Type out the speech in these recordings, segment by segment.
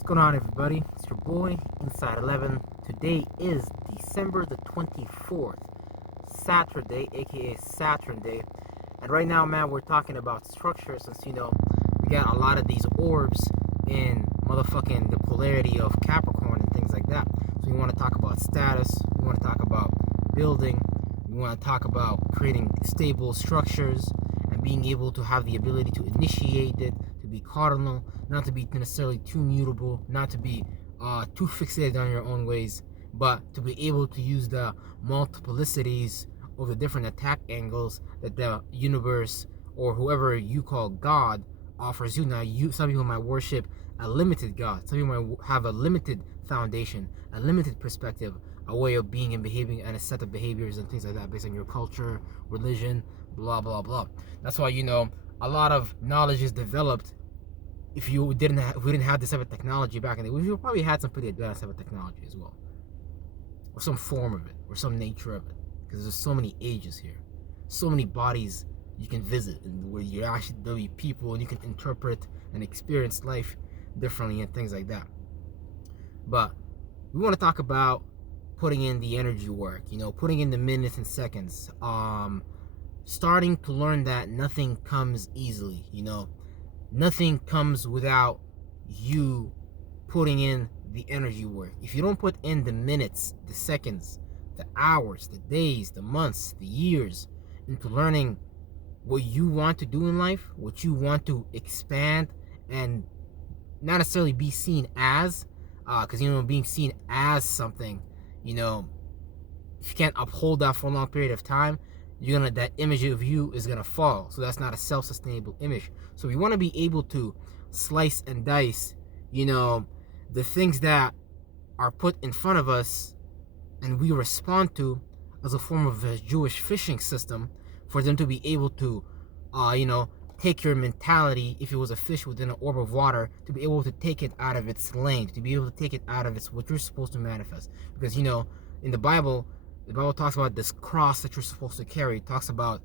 What's going on, everybody? It's your boy, Inside 11. Today is December the 24th, Saturday, aka Saturn Day. And right now, man, we're talking about structure since, we got a lot of these orbs in motherfucking the polarity of Capricorn and things like that. So we want to talk about status, we want to talk about building, we want to talk about creating stable structures and being able to have the ability to initiate it, to be cardinal, not to be necessarily too mutable, not to be too fixated on your own ways, but to be able to use the multiplicities of the different attack angles that the universe or whoever you call God offers you. Now, some people might worship a limited God. Some people might have a limited foundation, a limited perspective, a way of being and behaving, and a set of behaviors and things like that based on your culture, religion, blah blah blah. That's why a lot of knowledge is developed. If we didn't have this type of technology back in the day, we probably had some pretty advanced type of technology as well, or some form of it, or some nature of it, because there's so many ages here, so many bodies you can visit, and where you actually there'll be people and you can interpret and experience life differently and things like that. But we want to talk about putting in the energy work, putting in the minutes and seconds, starting to learn that nothing comes easily, nothing comes without you putting in the energy work. If you don't put in the minutes, the seconds, the hours, the days, the months, the years into learning what you want to do in life, what you want to expand and not necessarily be seen as, because being seen as something, if you can't uphold that for a long period of time, that image of you is gonna fall. So that's not a self-sustainable image. So we want to be able to slice and dice, the things that are put in front of us and we respond to as a form of a Jewish fishing system, for them to be able to take your mentality, if it was a fish within an orb of water, to be able to take it out of its lane, to be able to take it out of its what you're supposed to manifest. Because in the Bible talks about this cross that you're supposed to carry. It talks about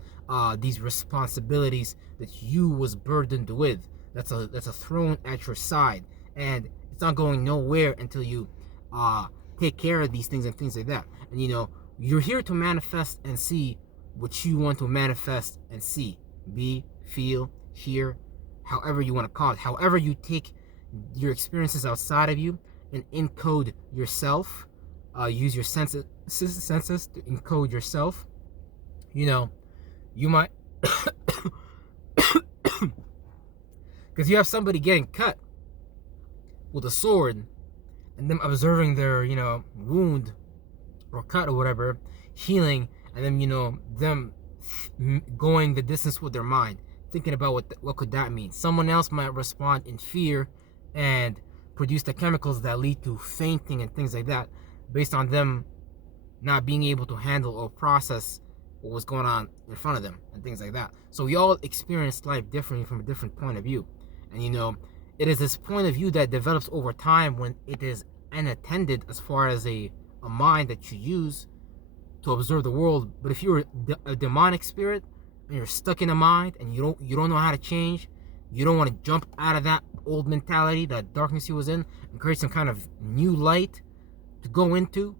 these responsibilities that you was burdened with. That's a throne at your side, and it's not going nowhere until you take care of these things and things like that. And you're here to manifest and see what you want to manifest and see, be, feel, hear, however you want to call it. However you take your experiences outside of you and encode yourself. Use your senses to encode yourself. You might, because you have somebody getting cut with a sword, and them observing their, wound or cut or whatever, healing, and then them going the distance with their mind, thinking about what could that mean. Someone else might respond in fear and produce the chemicals that lead to fainting and things like that, based on them not being able to handle or process what was going on in front of them and things like that. So we all experience life differently from a different point of view. And it is this point of view that develops over time when it is unattended as far as a mind that you use to observe the world. But if you're a demonic spirit and you're stuck in a mind and you don't know how to change, you don't want to jump out of that old mentality, that darkness you was in, and create some kind of new light to go into,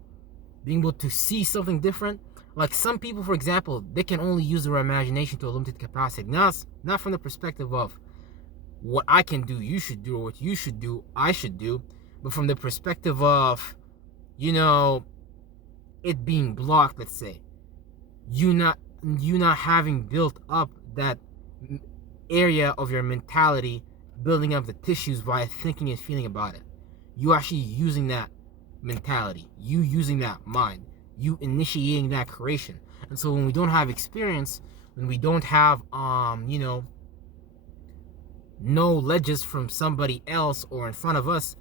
being able to see something different. Like some people, for example, they can only use their imagination to a limited capacity. Not from the perspective of what I can do, you should do, or what you should do, I should do, but from the perspective of, it being blocked, let's say. You not having built up that area of your mentality, building up the tissues by thinking and feeling about it. You actually using that mentality, you using that mind, you initiating that creation. And so when we don't have experience, when we don't have no ledges from somebody else or in front of us,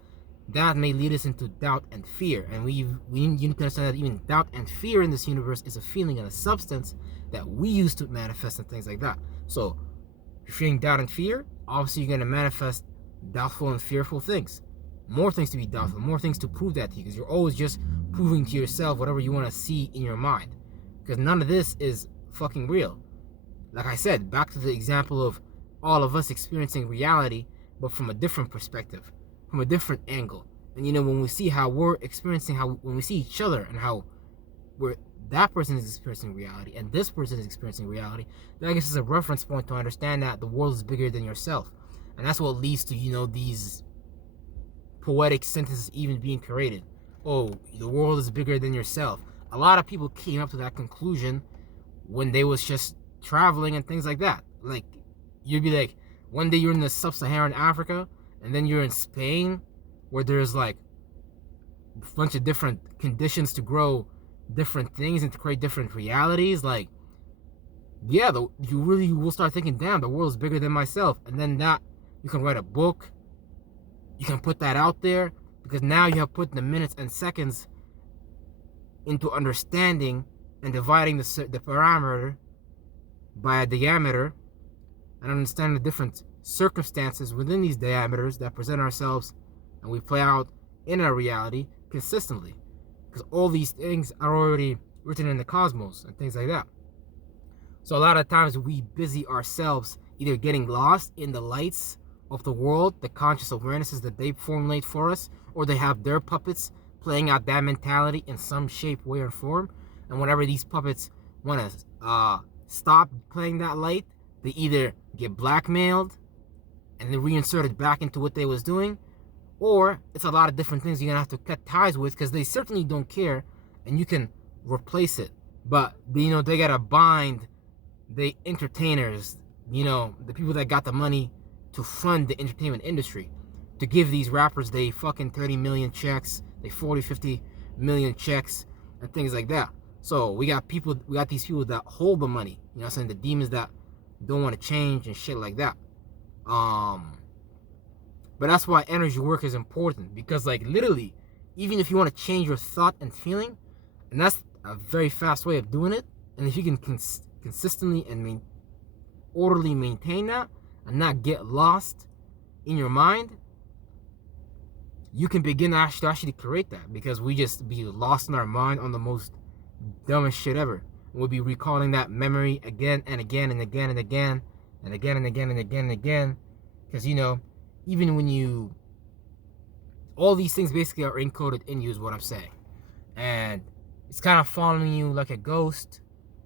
that may lead us into doubt and fear. And you need to understand that even doubt and fear in this universe is a feeling and a substance that we use to manifest and things like that. So if you're feeling doubt and fear, obviously you're going to manifest doubtful and fearful things. More things to be doubtful, more things to prove that to you, because you're always just proving to yourself whatever you want to see in your mind, because none of this is fucking real. Like I said, back to the example of all of us experiencing reality, but from a different perspective. from a different angle. And when we see how we're experiencing, when we see each other and how we're that person is experiencing reality and this person is experiencing reality, then I guess it's a reference point to understand that the world is bigger than yourself. And that's what leads to, these poetic sentences even being created. Oh, the world is bigger than yourself. A lot of people came up to that conclusion when they was just traveling and things like that. Like, you'd be like, one day you're in the sub-Saharan Africa, and then you're in Spain, where there's like a bunch of different conditions to grow different things and to create different realities. Like, yeah, you really will start thinking, damn, the world is bigger than myself. And then that, you can write a book, you can put that out there, because now you have put the minutes and seconds into understanding and dividing the parameter by a diameter, and understanding the different circumstances within these diameters that present ourselves and we play out in our reality consistently, because all these things are already written in the cosmos and things like that. So a lot of times we busy ourselves either getting lost in the lights of the world, the conscious awarenesses that they formulate for us, or they have their puppets playing out that mentality in some shape, way, or form. And whenever these puppets want to stop playing that light, they either get blackmailed and then reinserted back into what they was doing, or it's a lot of different things you're gonna have to cut ties with, because they certainly don't care, and you can replace it. But they gotta bind the entertainers, the people that got the money to fund the entertainment industry, to give these rappers they fucking 30 million checks, they 40, 50 million checks, and things like that. So we got these people that hold the money, saying, the demons that don't want to change and shit like that. But that's why energy work is important, because like literally, even if you want to change your thought and feeling, and that's a very fast way of doing it, and if you can consistently and orderly maintain that and not get lost in your mind, you can begin to actually create that, because we just be lost in our mind on the most dumbest shit ever. We'll be recalling that memory again and again and again and again and again and again and again and again, because even when all these things basically are encoded in you, is what I'm saying. And it's kind of following you like a ghost,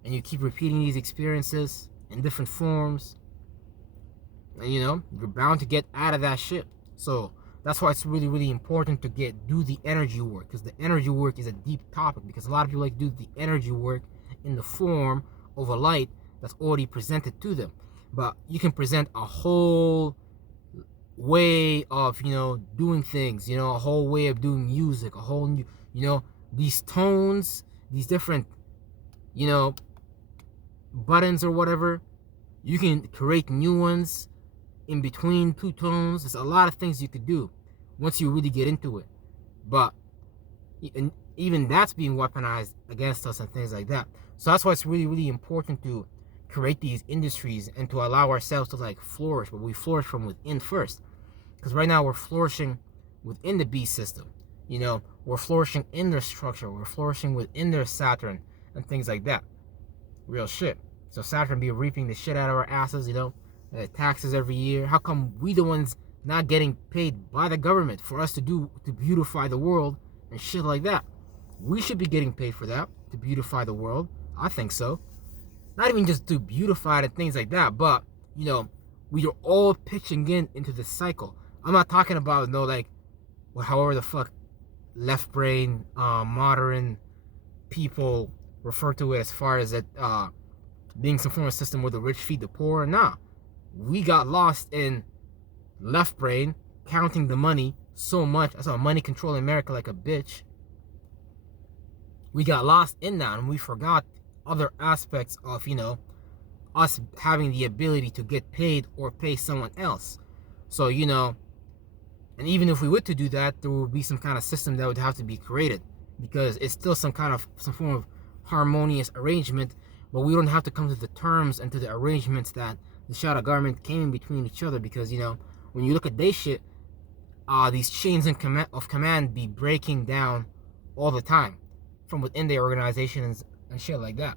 and you keep repeating these experiences in different forms, and you're bound to get out of that shit. So that's why it's really, really important to do the energy work, because the energy work is a deep topic, because a lot of people like to do the energy work in the form of a light that's already presented to them. But you can present a whole way of doing things, a whole way of doing music, a whole new, these tones, these different buttons or whatever. You can create new ones in between two tones. There's a lot of things you could do once you really get into it. But even that's being weaponized against us and things like that. So that's why it's really, really important to create these industries and to allow ourselves to like flourish, but we flourish from within first. Because right now we're flourishing within the beast system. We're flourishing in their structure. We're flourishing within their Saturn and things like that. Real shit. So Saturn be reaping the shit out of our asses, taxes every year. How come we the ones not getting paid by the government for us to beautify the world and shit like that? We should be getting paid for that, to beautify the world. I think so. Not even just to beautify it and things like that, but we are all pitching into the cycle. I'm not talking about however the fuck left brain modern people refer to it, as far as it being some form of system where the rich feed the poor. Nah, we got lost in left brain counting the money so much. I saw money controlling America like a bitch. We got lost in that, and we forgot other aspects of us having the ability to get paid or pay someone else. So and even if we were to do that, there would be some kind of system that would have to be created, because it's still some form of harmonious arrangement, but we don't have to come to the terms and to the arrangements that the shadow government came in between each other. Because when you look at their shit, these chains of command be breaking down all the time from within their organizations and shit like that.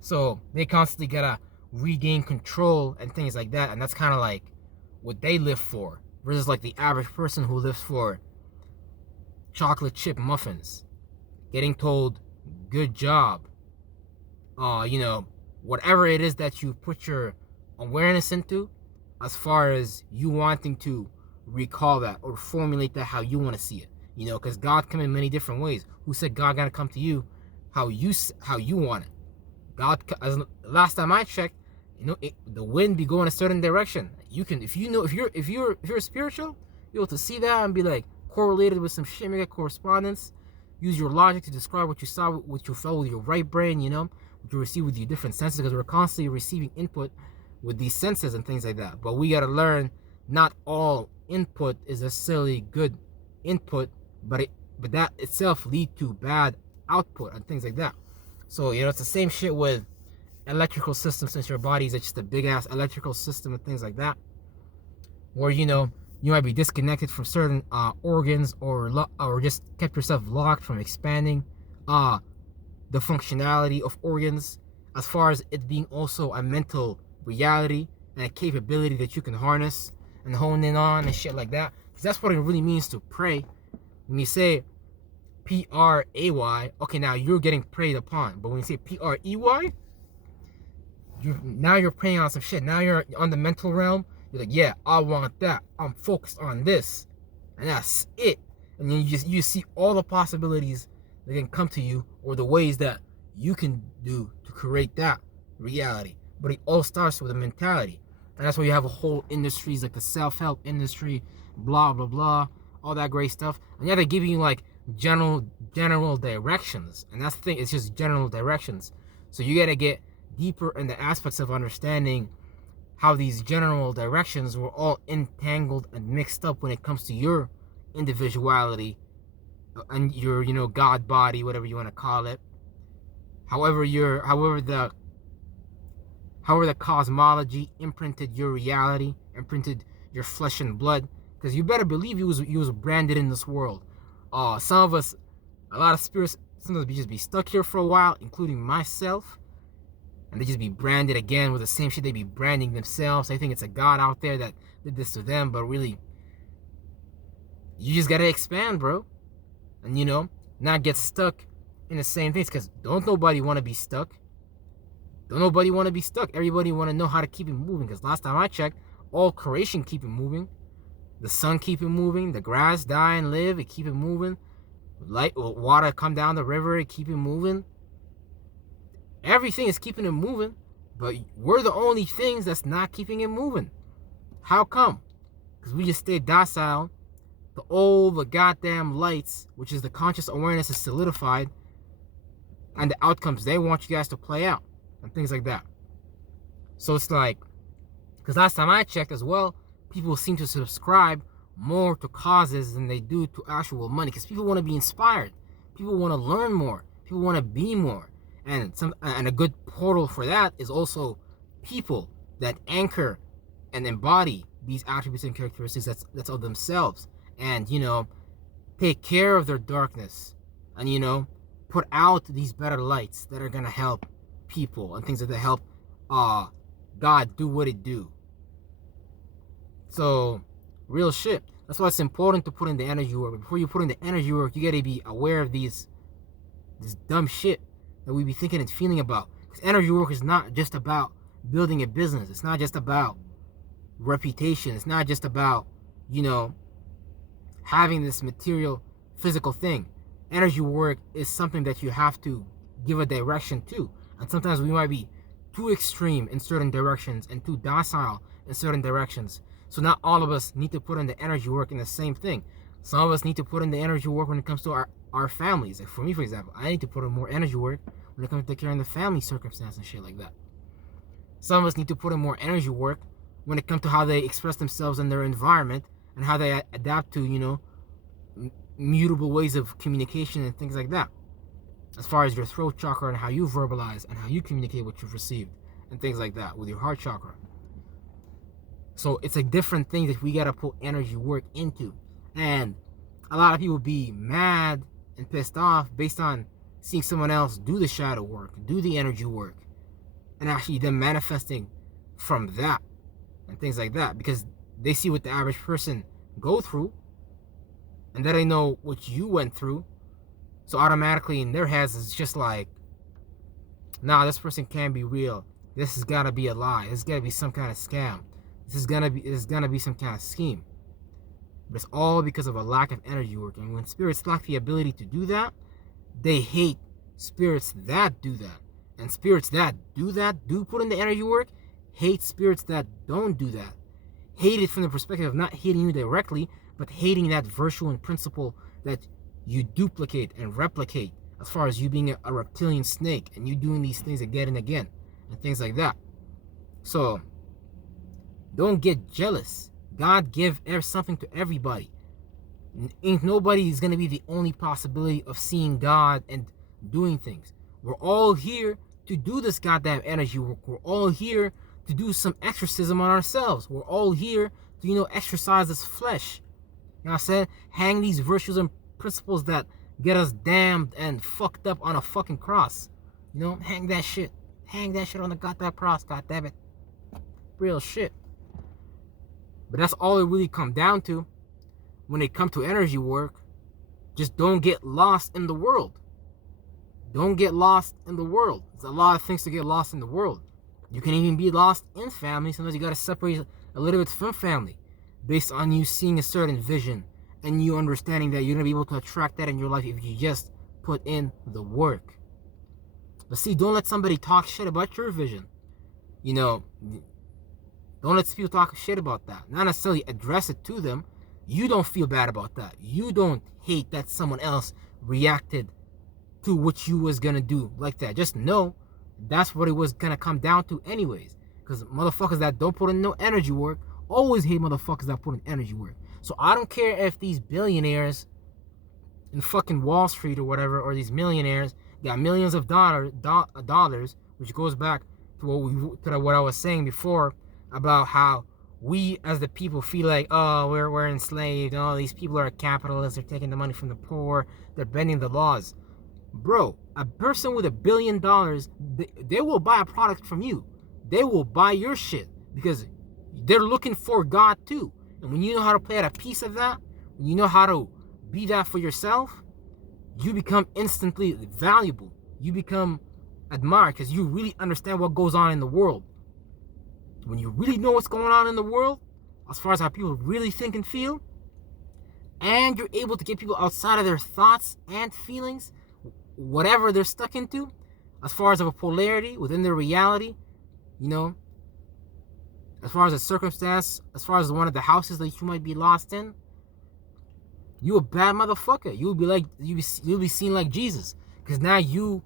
So they constantly gotta regain control and things like that, and that's kind of like what they live for, versus like the average person who lives for chocolate chip muffins, getting told good job, you know, whatever it is that you put your awareness into, as far as you wanting to recall that or formulate that how you want to see it, you know, because God come in many different ways. Who said God gotta come to you how you want it? God, as last time I checked, you know, the wind be going a certain direction. You can, if you know, if you're spiritual, you're able to see that and be like correlated with some shit, make a correspondence. Use your logic to describe what you saw, what you felt with your right brain, you know, what you receive with your different senses, because we're constantly receiving input with these senses and things like that. But we gotta learn not all input is necessarily good input, but that itself lead to bad output and things like that. So, you know, it's the same shit with electrical systems, since your body is just a big ass electrical system and things like that, where, you know, you might be disconnected from certain organs, or just kept yourself locked from expanding the functionality of organs, as far as it being also a mental reality and a capability that you can harness and hone in on and shit like that. Because that's what it really means to pray. When you say P-R-A-Y, okay, now you're getting preyed upon. But when you say P-R-E-Y, now you're preying on some shit. Now you're on the mental realm. You're like, yeah, I want that. I'm focused on this. And that's it. And then you see all the possibilities that can come to you, or the ways that you can do to create that reality. But it all starts with a mentality. And that's why you have a whole industries like the self-help industry, blah, blah, blah, all that great stuff. And yeah, they're giving you like general directions. And that's the thing, it's just general directions. So you got to get deeper in the aspects of understanding how these general directions were all entangled and mixed up when it comes to your individuality and your, you know, God body, whatever you want to call it. However the cosmology imprinted your reality, imprinted your flesh and blood, because you better believe you was branded in this world. Some of us, a lot of spirits, sometimes just be stuck here for a while, including myself, and they just be branded again with the same shit they be branding themselves. They think it's a God out there that did this to them, but really, you just gotta expand, bro, and, you know, not get stuck in the same things, because don't nobody want to be stuck. Don't nobody want to be stuck. Everybody want to know how to keep it moving, because last time I checked, all creation keep it moving. The sun keep it moving. The grass die and live, it keep it moving. Water come down the river, it keep it moving. Everything is keeping it moving, but we're the only things that's not keeping it moving. How come? Because we just stay docile. The goddamn lights, which is the conscious awareness, is solidified, and the outcomes they want you guys to play out and things like that. So it's like, because last time I checked as well, people seem to subscribe more to causes than they do to actual money, because people want to be inspired, people want to learn more, people want to be more, and a good portal for that is also people that anchor and embody these attributes and characteristics that's of themselves, and, you know, take care of their darkness, and, you know, put out these better lights that are gonna help people and things that help God do what it do. So, real shit. That's why it's important to put in the energy work. But before you put in the energy work, you gotta be aware of this dumb shit that we be thinking and feeling about. Because energy work is not just about building a business. It's not just about reputation. It's not just about, you know, having this material, physical thing. Energy work is something that you have to give a direction to. And sometimes we might be too extreme in certain directions and too docile in certain directions. So not all of us need to put in the energy work in the same thing. Some of us need to put in the energy work when it comes to our families. Like for me, for example, I need to put in more energy work when it comes to taking care of the family circumstance and shit like that. Some of us need to put in more energy work when it comes to how they express themselves in their environment and how they adapt to, you know, mutable ways of communication and things like that. As far as your throat chakra and how you verbalize and how you communicate what you've received and things like that with your heart chakra. So it's a different thing that we gotta put energy work into. And a lot of people be mad and pissed off based on seeing someone else do the shadow work, do the energy work, and actually them manifesting from that and things like that, because they see what the average person go through, and that they know what you went through. So automatically in their heads, it's just like, nah, this person can't be real. This has gotta be a lie. This has gotta be some kind of scam. This is gonna be some kind of scheme. But it's all because of a lack of energy work. And when spirits lack the ability to do that, they hate spirits that do that. And spirits that do put in the energy work, hate spirits that don't do that. Hate it from the perspective of not hating you directly, but hating that virtue and principle that you duplicate and replicate, as far as you being a reptilian snake and you doing these things again and again and things like that. So don't get jealous. God give something to everybody. Ain't nobody is going to be the only possibility of seeing God and doing things. We're all here to do this goddamn energy work. We're all here to do some exorcism on ourselves. We're all here to, exercise this flesh. You know what I'm saying? Hang these virtues and principles that get us damned and fucked up on a fucking cross. Hang that shit. Hang that shit on the goddamn cross, goddammit. Real shit. But that's all it really comes down to when it comes to energy work. Just don't get lost in the world. Don't get lost in the world. There's a lot of things to get lost in the world. You can even be lost in family. Sometimes you got to separate a little bit from family based on you seeing a certain vision and you understanding that you're going to be able to attract that in your life if you just put in the work. But see, don't let somebody talk shit about your vision. Don't let people talk shit about that. Not necessarily address it to them. You don't feel bad about that. You don't hate that someone else reacted to what you was going to do like that. Just know that's what it was going to come down to anyways. Because motherfuckers that don't put in no energy work always hate motherfuckers that put in energy work. So I don't care if these billionaires in fucking Wall Street or whatever, or these millionaires got millions of dollars, which goes back to what I was saying before about how we as the people feel like, oh, we're enslaved. Oh, these people are capitalists. They're taking the money from the poor. They're bending the laws. Bro, a person with $1 billion, they will buy a product from you. They will buy your shit because they're looking for God too. And when you know how to play at a piece of that, when you know how to be that for yourself, you become instantly valuable. You become admired because you really understand what goes on in the world. When you really know what's going on in the world, as far as how people really think and feel, and you're able to get people outside of their thoughts and feelings, whatever they're stuck into, as far as of a polarity within their reality, as far as a circumstance, as far as one of the houses that you might be lost in, you a bad motherfucker. You'll be seen like Jesus, because now you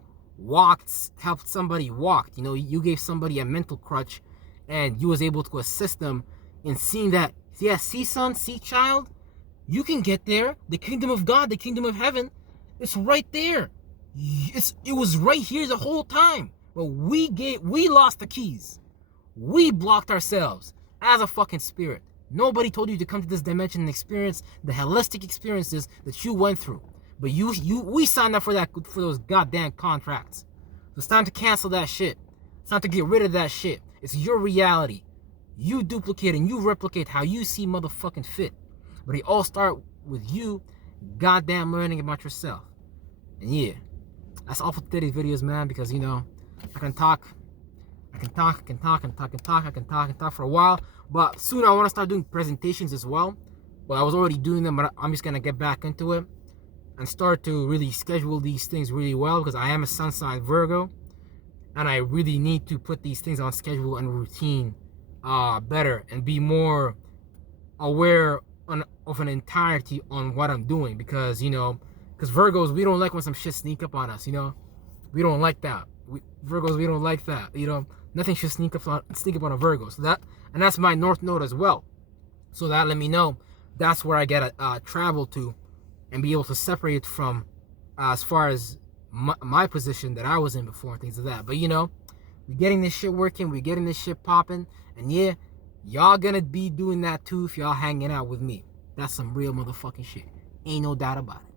helped somebody walk. You gave somebody a mental crutch, and you was able to assist them in seeing that. Yeah, see son, see child, you can get there. The kingdom of God, the kingdom of heaven, it's right there. It was right here the whole time. But we lost the keys. We blocked ourselves as a fucking spirit. Nobody told you to come to this dimension and experience the holistic experiences that you went through. But we signed up for those goddamn contracts. So it's time to cancel that shit. It's time to get rid of that shit. It's your reality. You duplicate and you replicate how you see motherfucking fit. But they all start with you goddamn learning about yourself. And yeah, that's all for today's videos, man, because I can talk for a while. But soon I want to start doing presentations as well. Well, I was already doing them, but I'm just gonna get back into it and start to really schedule these things really well, because I am a sun sign Virgo, and I really need to put these things on schedule and routine better and be more aware of an entirety on what I'm doing, because Virgos, we don't like when some shit sneak up on us. We don't like that. Virgos, we don't like that. Nothing should sneak up on a Virgo. So that's my North Node as well. So that let me know that's where I get travel to and be able to separate from as far as my position that I was in before and things like that. But we're getting this shit working, we're getting this shit popping, and yeah, y'all gonna be doing that too if y'all hanging out with me. That's some real motherfucking shit. Ain't no doubt about it.